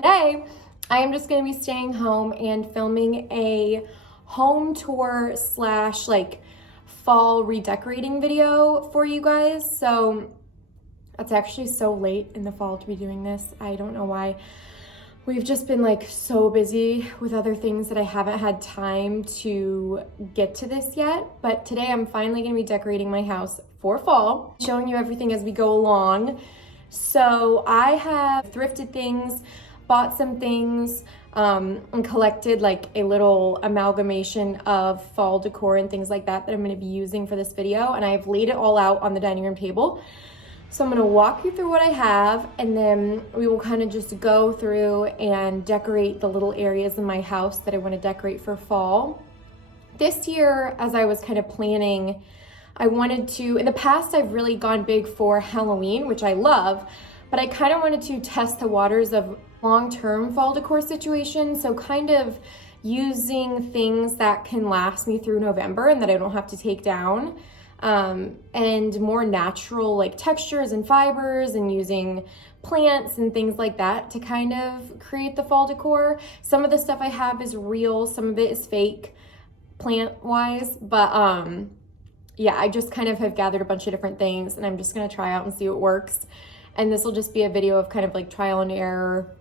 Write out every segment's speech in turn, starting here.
Today, I am just gonna be staying home and filming a home tour slash like fall redecorating video for you guys. So it's actually so late in the fall to be doing this. I don't know why. We've just been like so busy with other things that I haven't had time to get to this yet. But today I'm finally gonna be decorating my house for fall, showing you everything as we go along. So I have thrifted things, bought some things, and collected like a little amalgamation of fall decor and things like that I'm gonna be using for this video. And I've laid it all out on the dining room table. So I'm gonna walk you through what I have, and then we will kind of just go through and decorate the little areas in my house that I wanna decorate for fall. This year, as I was kind of planning, I wanted to, in the past I've really gone big for Halloween, which I love, but I kind of wanted to test the waters of long-term fall decor situations. So kind of using things that can last me through November and that I don't have to take down. And more natural like textures and fibers, and using plants and things like that to kind of create the fall decor. Some of the stuff I have is real, some of it is fake plant wise, but yeah, I just kind of have gathered a bunch of different things and I'm just gonna try out and see what works. And this will just be a video of kind of like trial and error,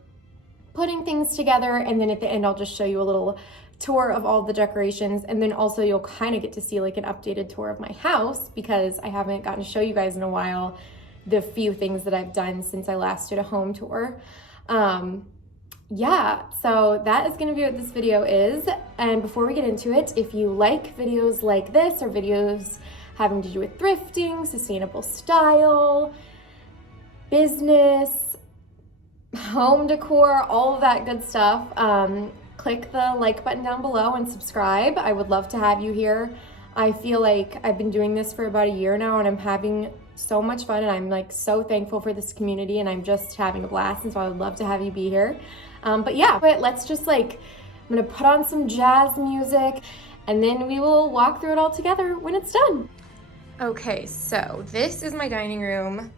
putting things together, and then at the end I'll just show you a little tour of all the decorations, and then also you'll kind of get to see like an updated tour of my house, because I haven't gotten to show you guys in a while the few things that I've done since I last did a home tour. Yeah, so that is gonna be what this video is. And before we get into it, if you like videos like this or videos having to do with thrifting, sustainable style, business, home decor, all of that good stuff, click the like button down below and subscribe. I would love to have you here. I feel like I've been doing this for about a year now and I'm having so much fun, and I'm like so thankful for this community, and I'm just having a blast, and so I would love to have you be here. But yeah, let's just like, I'm gonna put on some jazz music and then we will walk through it all together when it's done. Okay, so this is my dining room.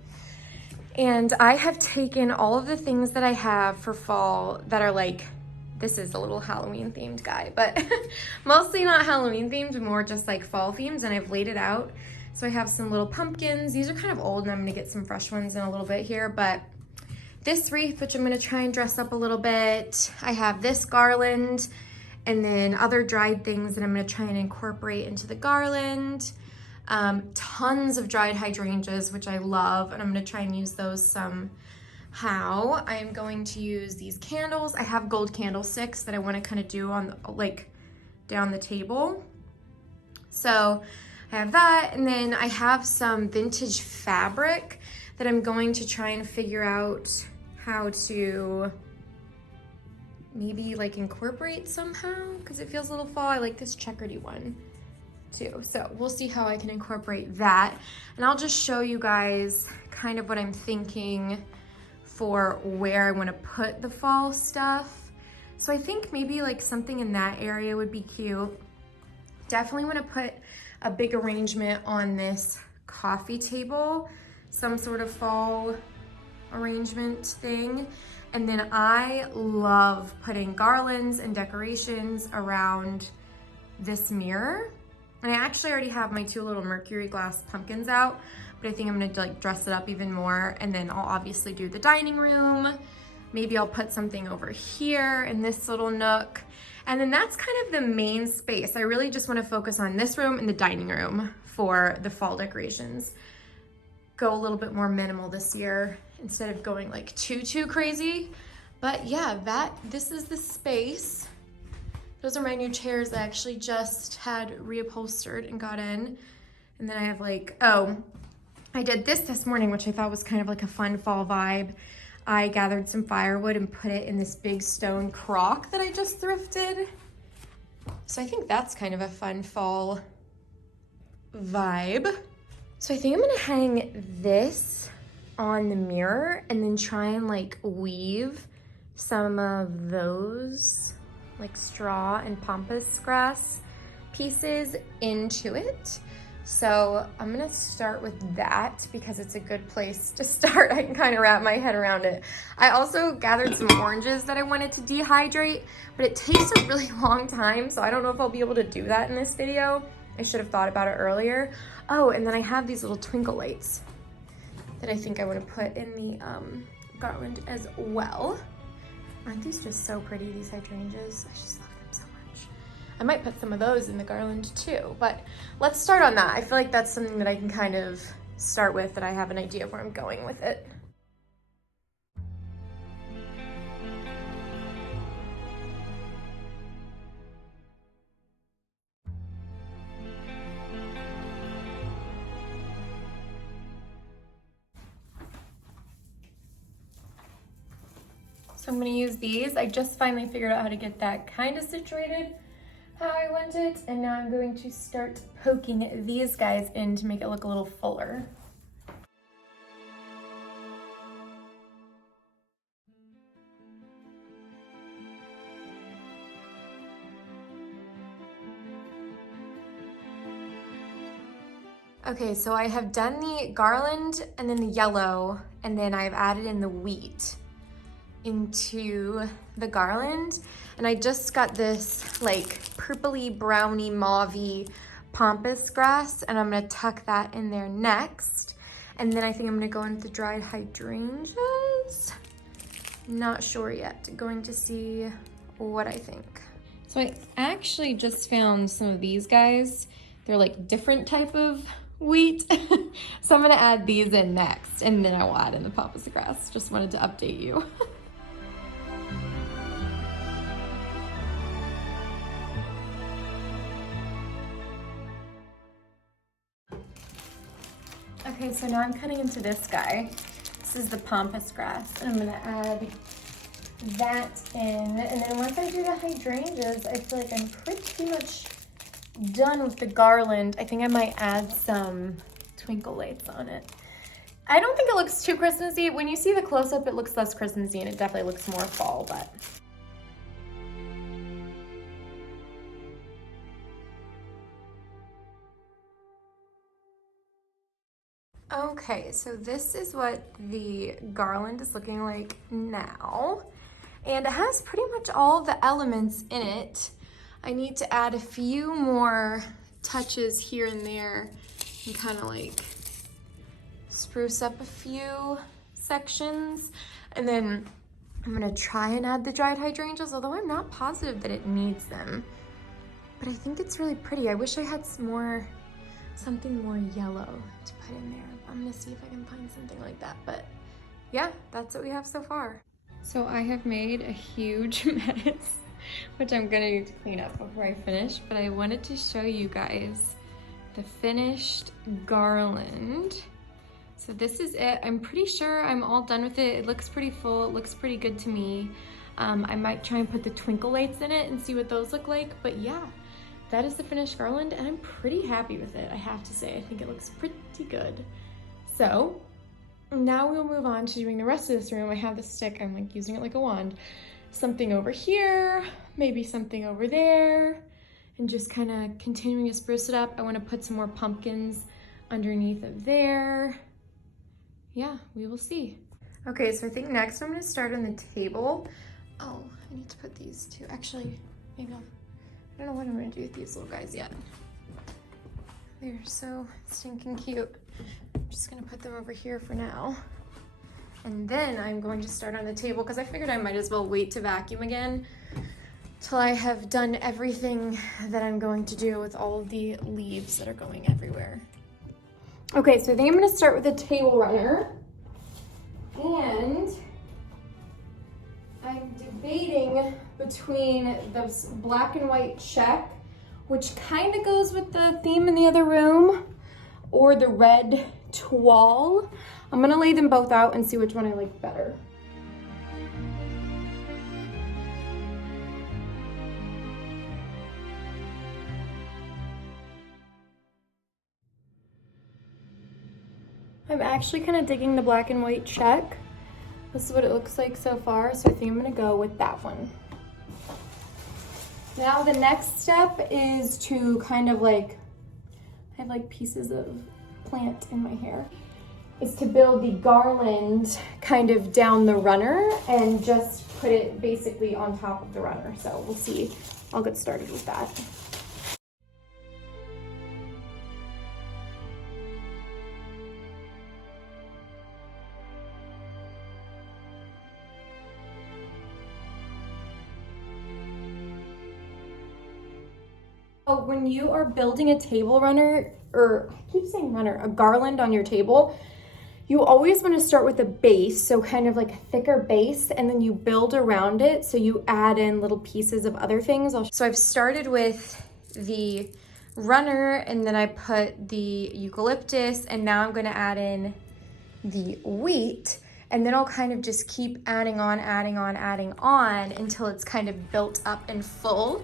And I have taken all of the things that I have for fall that are like, this is a little Halloween themed guy, but mostly not Halloween themed, more just like fall themes, and I've laid it out. So I have some little pumpkins. These are kind of old and I'm gonna get some fresh ones in a little bit here, but this wreath, which I'm gonna try and dress up a little bit. I have this garland, and then other dried things that I'm gonna try and incorporate into the garland. Tons of dried hydrangeas, which I love, and I'm gonna try and use those somehow. I am going to use these candles. I have gold candlesticks that I wanna kind of do on like down the table. So I have that, and then I have some vintage fabric that I'm going to try and figure out how to maybe like incorporate somehow, because it feels a little fall. I like this checkered one too. So we'll see how I can incorporate that. And I'll just show you guys kind of what I'm thinking for where I want to put the fall stuff. So I think maybe like something in that area would be cute. Definitely want to put a big arrangement on this coffee table, some sort of fall arrangement thing. And then I love putting garlands and decorations around this mirror. And I actually already have my two little mercury glass pumpkins out, but I think I'm gonna like dress it up even more. And then I'll obviously do the dining room. Maybe I'll put something over here in this little nook. And then that's kind of the main space. I really just wanna focus on this room and the dining room for the fall decorations. Go a little bit more minimal this year instead of going like too crazy. But yeah, this is the space. Those are my new chairs I actually just had reupholstered and got in. And then I have like, oh, I did this morning, which I thought was kind of like a fun fall vibe. I gathered some firewood and put it in this big stone crock that I just thrifted. So I think that's kind of a fun fall vibe. So I think I'm gonna hang this on the mirror and then try and like weave some of those like straw and pampas grass pieces into it. So I'm gonna start with that because it's a good place to start. I can kind of wrap my head around it. I also gathered some oranges that I wanted to dehydrate, but it takes a really long time, so I don't know if I'll be able to do that in this video. I should have thought about it earlier. Oh, and then I have these little twinkle lights that I think I want to put in the garland as well. Aren't these just so pretty, these hydrangeas? I just love them so much. I might put some of those in the garland too, but let's start on that. I feel like that's something that I can kind of start with, that I have an idea of where I'm going with it. So I'm gonna use these. I just finally figured out how to get that kind of situated how I want it, and now I'm going to start poking these guys in to make it look a little fuller. Okay, so I have done the garland and then the yellow, and then I've added in the wheat into the garland, and I just got this like purpley browny mauvey pampas grass, and I'm gonna tuck that in there next, and then I think I'm gonna go into the dried hydrangeas. Not sure yet, going to see what I think. So I actually just found some of these guys. They're like different type of wheat. So I'm gonna add these in next, and then I will add in the pampas grass. Just wanted to update you. Okay, so now I'm cutting into this guy. This is the pampas grass, and I'm gonna add that in. And then once I do the hydrangeas, I feel like I'm pretty much done with the garland. I think I might add some twinkle lights on it. I don't think it looks too Christmassy. When you see the close-up, it looks less Christmassy, and it definitely looks more fall, but. Okay, so this is what the garland is looking like now. And it has pretty much all the elements in it. I need to add a few more touches here and there and kind of like spruce up a few sections. And then I'm gonna try and add the dried hydrangeas, although I'm not positive that it needs them. But I think it's really pretty. I wish I had some more, something more yellow to put in there. I'm gonna see if I can find something like that, but yeah, that's what we have so far. So I have made a huge mess, which I'm gonna need to clean up before I finish, but I wanted to show you guys the finished garland. So this is it. I'm pretty sure I'm all done with it. It looks pretty full, it looks pretty good to me. I might try and put the twinkle lights in it and see what those look like, but yeah. That is the finished garland, and I'm pretty happy with it, I have to say. I think it looks pretty good. So now we'll move on to doing the rest of this room. I have this stick, I'm like using it like a wand. Something over here, maybe something over there, and just kind of continuing to spruce it up. I want to put some more pumpkins underneath of there. Yeah, we will see. Okay, so I think next I'm going to start on the table. Oh, I need to put these two. Actually, maybe I don't know what I'm gonna do with these little guys yet. They're so stinking cute. I'm just gonna put them over here for now. And then I'm going to start on the table because I figured I might as well wait to vacuum again till I have done everything that I'm going to do with all of the leaves that are going everywhere. Okay, so I think I'm gonna start with the table runner. And I'm debating between this black and white check, which kind of goes with the theme in the other room, or the red toile. I'm gonna lay them both out and see which one I like better. I'm actually kind of digging the black and white check. This is what it looks like so far, so I think I'm gonna go with that one. Now the next step is to kind of like, I have like pieces of plant in my hair, is to build the garland kind of down the runner and just put it basically on top of the runner. So we'll see. I'll get started with that. So when you are building a table runner, or I keep saying runner, a garland on your table, you always want to start with a base, so kind of like a thicker base, and then you build around it, so you add in little pieces of other things. So I've started with the runner, and then I put the eucalyptus, and now I'm going to add in the wheat, and then I'll kind of just keep adding on until it's kind of built up and full.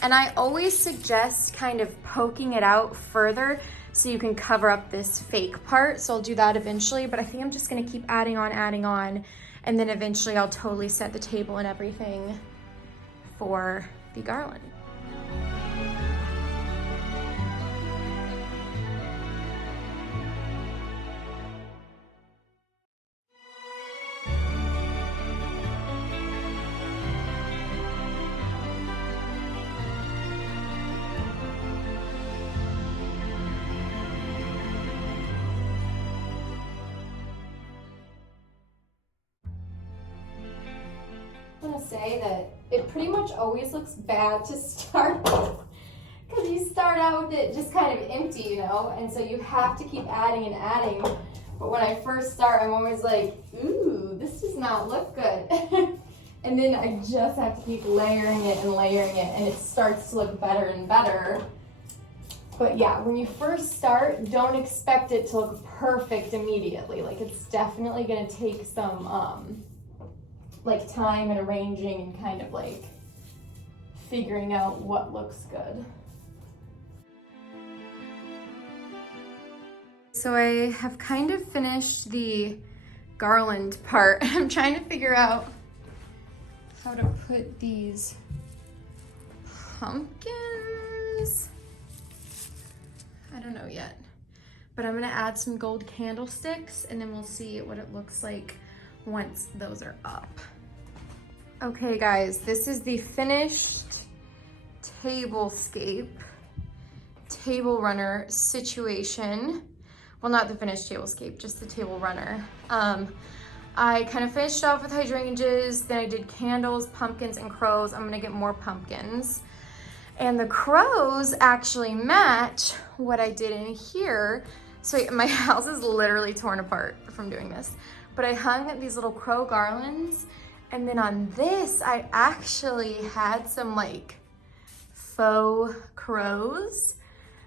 And I always suggest kind of poking it out further so you can cover up this fake part. So I'll do that eventually, but I think I'm just gonna keep adding on, and then eventually I'll totally set the table and everything for the garland. I want to say that it pretty much always looks bad to start with, because you start out with it just kind of empty, you know, and so you have to keep adding and adding. But when I first start, I'm always like, ooh, this does not look good. And then I just have to keep layering it, and it starts to look better and better. But yeah, when you first start, don't expect it to look perfect immediately. Like, it's definitely gonna take some like time and arranging and kind of like figuring out what looks good. So I have kind of finished the garland part. I'm trying to figure out how to put these pumpkins. I don't know yet, but I'm gonna add some gold candlesticks, and then we'll see what it looks like once those are up. Okay guys, this is the finished tablescape, table runner situation. Well, not the finished tablescape, just the table runner. I kind of finished off with hydrangeas, then I did candles, pumpkins, and crows. I'm gonna get more pumpkins. And the crows actually match what I did in here. So my house is literally torn apart from doing this. But I hung these little crow garlands, and then on this, I actually had some like faux crows.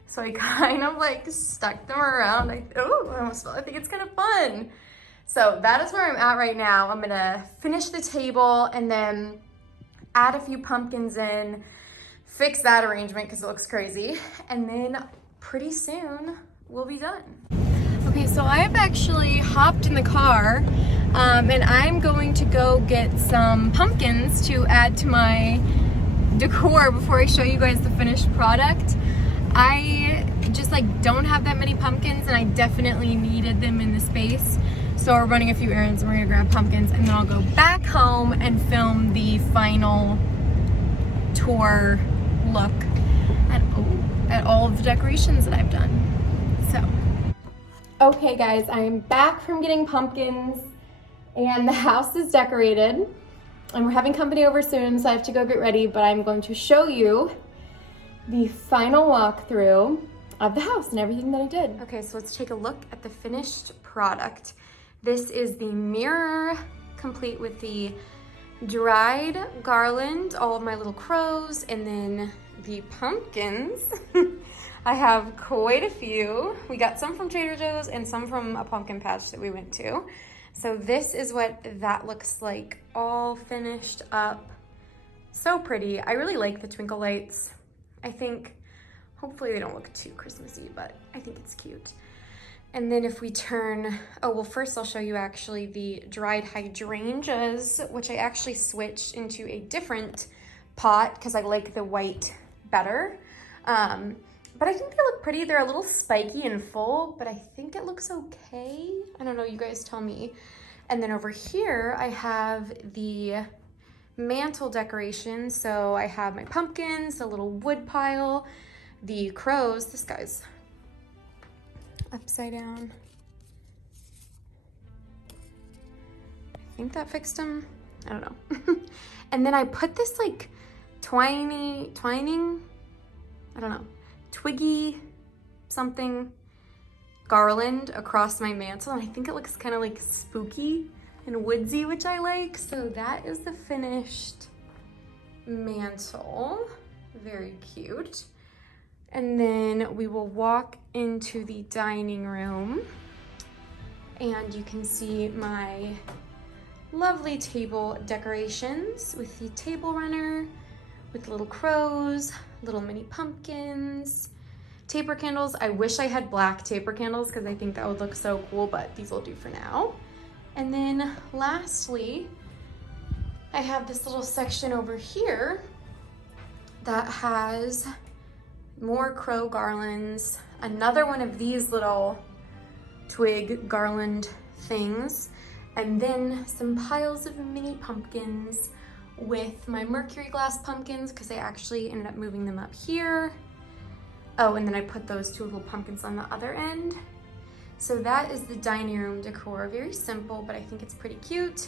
So I kind of like stuck them around. I almost felt, I think it's kind of fun. So that is where I'm at right now. I'm gonna finish the table and then add a few pumpkins in, fix that arrangement because it looks crazy. And then pretty soon we'll be done. Okay, so I have actually hopped in the car and I'm going to go get some pumpkins to add to my decor before I show you guys the finished product. I just like don't have that many pumpkins, and I definitely needed them in the space. So we're running a few errands and we're gonna grab pumpkins, and then I'll go back home and film the final tour look at all of the decorations that I've done. So. Okay guys, I am back from getting pumpkins and the house is decorated and we're having company over soon, so I have to go get ready, but I'm going to show you the final walkthrough of the house and everything that I did. Okay, so let's take a look at the finished product. This is the mirror, complete with the dried garland, all of my little crows, and then the pumpkins. I have quite a few. We got some from Trader Joe's and some from a pumpkin patch that we went to. So this is what that looks like, all finished up. So pretty. I really like the twinkle lights. I think, hopefully they don't look too Christmassy, but I think it's cute. And then if we turn, oh, well, first I'll show you actually the dried hydrangeas, which I actually switched into a different pot because I like the white better. but I think they look pretty. They're a little spiky and full, but I think it looks okay. I don't know, you guys tell me. And then over here, I have the mantle decoration. So I have my pumpkins, a little wood pile, the crows. This guy's upside down. I think that fixed him. I don't know. And then I put this like twining, I don't know, twiggy something garland across my mantle. And I think it looks kind of like spooky and woodsy, which I like. So that is the finished mantle. Very cute. And then we will walk into the dining room and you can see my lovely table decorations with the table runner, with little crows, little mini pumpkins, taper candles. I wish I had black taper candles because I think that would look so cool, but these will do for now. And then lastly, I have this little section over here that has more crow garlands, another one of these little twig garland things, and then some piles of mini pumpkins with my mercury glass pumpkins because I actually ended up moving them up here. Oh, and then I put those two little pumpkins on the other end. So that is the dining room decor. Very simple, but I think it's pretty cute.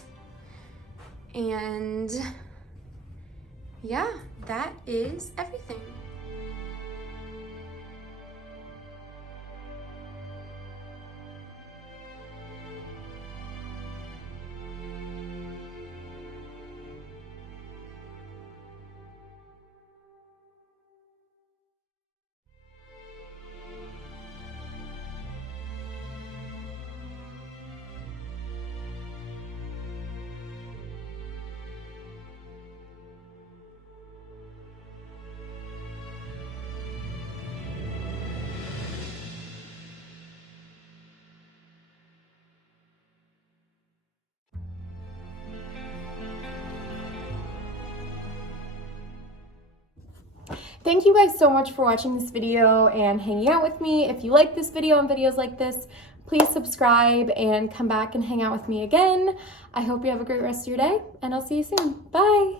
And yeah, that is everything. Thank you guys so much for watching this video and hanging out with me. If you like this video and videos like this, please subscribe and come back and hang out with me again. I hope you have a great rest of your day, and I'll see you soon. Bye.